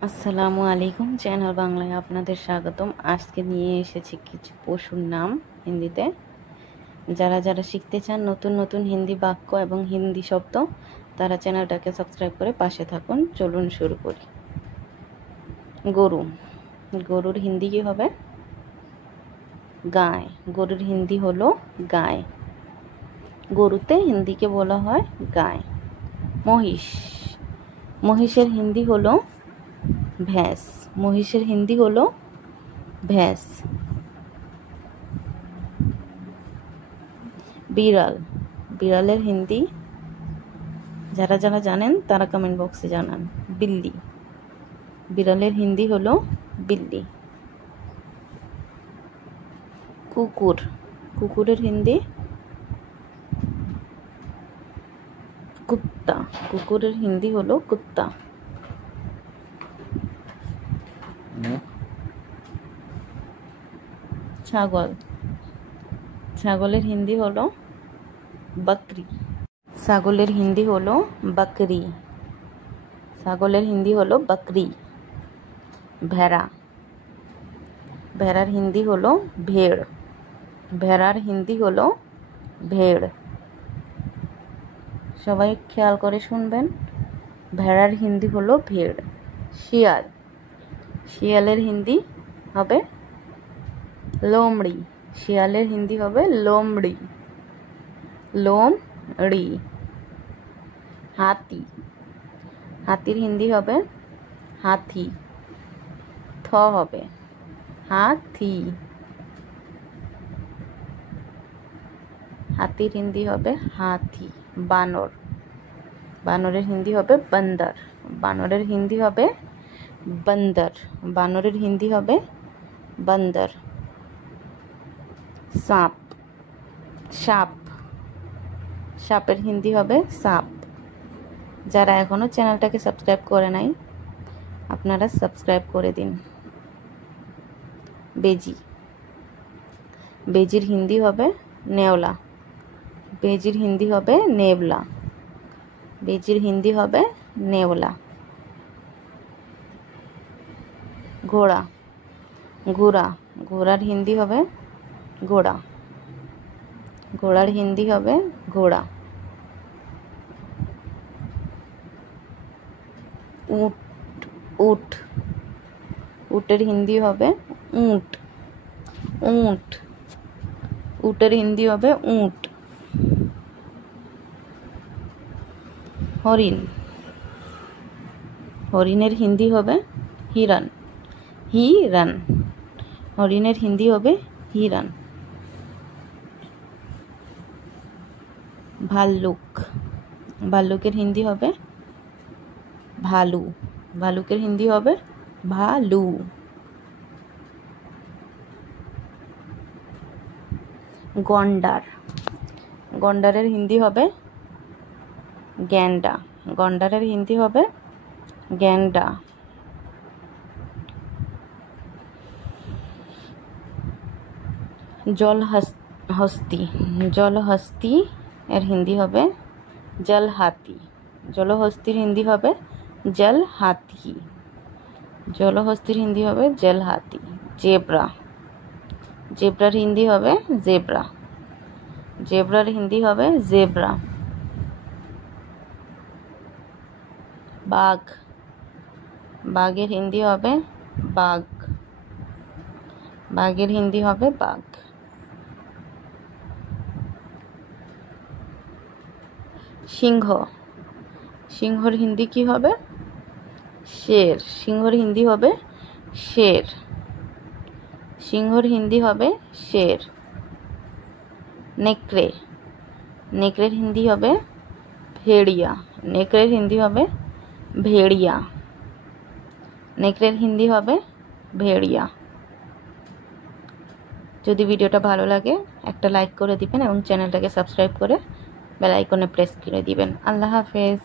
আসসালামু আলাইকুম, চ্যানেল বাংলায় আপনাদের স্বাগতম। আজকে নিয়ে এসেছি কিছু পশুর নাম হিন্দিতে। যারা যারা শিখতে চান নতুন নতুন হিন্দি বাক্য এবং হিন্দি শব্দ, তারা চ্যানেলটাকে সাবস্ক্রাইব করে পাশে থাকুন। চলুন শুরু করি। গরু। গরুর হিন্দি কি হবে? গায়। গরুর হিন্দি হলো গায়। গরুতে হিন্দিকে বলা হয় গায়। মহিষ। মহিষের হিন্দি হলো ভ্যাঁস। মহিষের হিন্দি হলো ভ্যাঁস। বিড়াল। বিড়ালের হিন্দি যারা যারা জানেন তারা কমেন্ট বক্সে জানান। বিল্লি। বিড়ালের হিন্দি হলো বিল্লি। কুকুর। কুকুরের হিন্দি কুত্তা। কুকুরের হিন্দি হলো কুত্তা। ছাগল। ছাগলের হিন্দি হলো বকরি। ছাগলের হিন্দি হলো বকরি। ছাগলের হিন্দি হলো বকরি। ভেড়া। ভেড়ার হিন্দি হলো ভেড়। ভেড়ার হিন্দি হলো ভেড়। সবাই খেয়াল করে শুনবেন। ভেড়ার হিন্দি হলো ভেড়। শিয়াল। শিয়ালের হিন্দি হবে লোমড়ি। শিয়ালের হিন্দি হবে লোমড়ি। লোমড়ি। হাতি। হাতির হিন্দি হবে হাথি। থ হবে হাথি। হাতির হিন্দি হবে হাথি। বানর। বানরের হিন্দি হবে বান্দর। বানরের হিন্দি হবে বান্দর। বানরের হিন্দি হবে বান্দর। সাপ। সাপ। সাপের হিন্দি হবে সাপ। যারা এখনো চ্যানেলটাকে সাবস্ক্রাইব করে নাই, আপনারা সাবস্ক্রাইব করে দিন। বেজি। বেজির হিন্দি হবে নেওলা। বেজির হিন্দি হবে নেবলা। বেজির হিন্দি হবে নেওলা। ঘোড়া। ঘোড়া। ঘোড়ার হিন্দি হবে ঘোড়া। ঘোড়ার হিন্দি হবে ঘোড়া। উট। উট। উটের হিন্দি হবে উট। উট। উটের হিন্দি হবে উট। হরিণ। হরিণের হিন্দি হবে হিরণ। হিরণ। হরিণের হিন্দি হবে হিরণ। ভাল্লুক। ভাল্লুকের হিন্দি হবে ভালু। ভালুকের হিন্দি হবে ভালু। গন্ডার। গন্ডারের হিন্দি হবে গ্যান্ডা। গন্ডারের হিন্দি হবে গ্যান্ডা। জলহস্তি। জলহস্তি এর হিন্দি হবে জলহাতি। জলহস্তির হিন্দি হবে জলহাতি। জলহস্তির হিন্দি হবে জলহাতি। জেব্রা। জেব্রার হিন্দি হবে জেব্রা। জেব্রার হিন্দি হবে জেব্রা। বাঘ। বাঘের হিন্দি হবে বাঘ। বাঘের হিন্দি হবে বাঘ। সিংহ। সিংহর হিন্দি কি হবে? শের। সিংহর হিন্দি হবে শের। সিংহর হিন্দি হবে শের। নেকড়ে। নেকড়ের হিন্দি হবে ভেড়িয়া। নেকড়ের হিন্দি হবে ভেড়িয়া। নেকড়ের হিন্দি হবে ভেড়িয়া। যদি ভিডিওটা ভালো লাগে একটা লাইক করে দিবেন এবং চ্যানেলটাকে সাবস্ক্রাইব করে বেল আইকনে প্রেস করে দিবেন। আল্লাহ হাফেজ।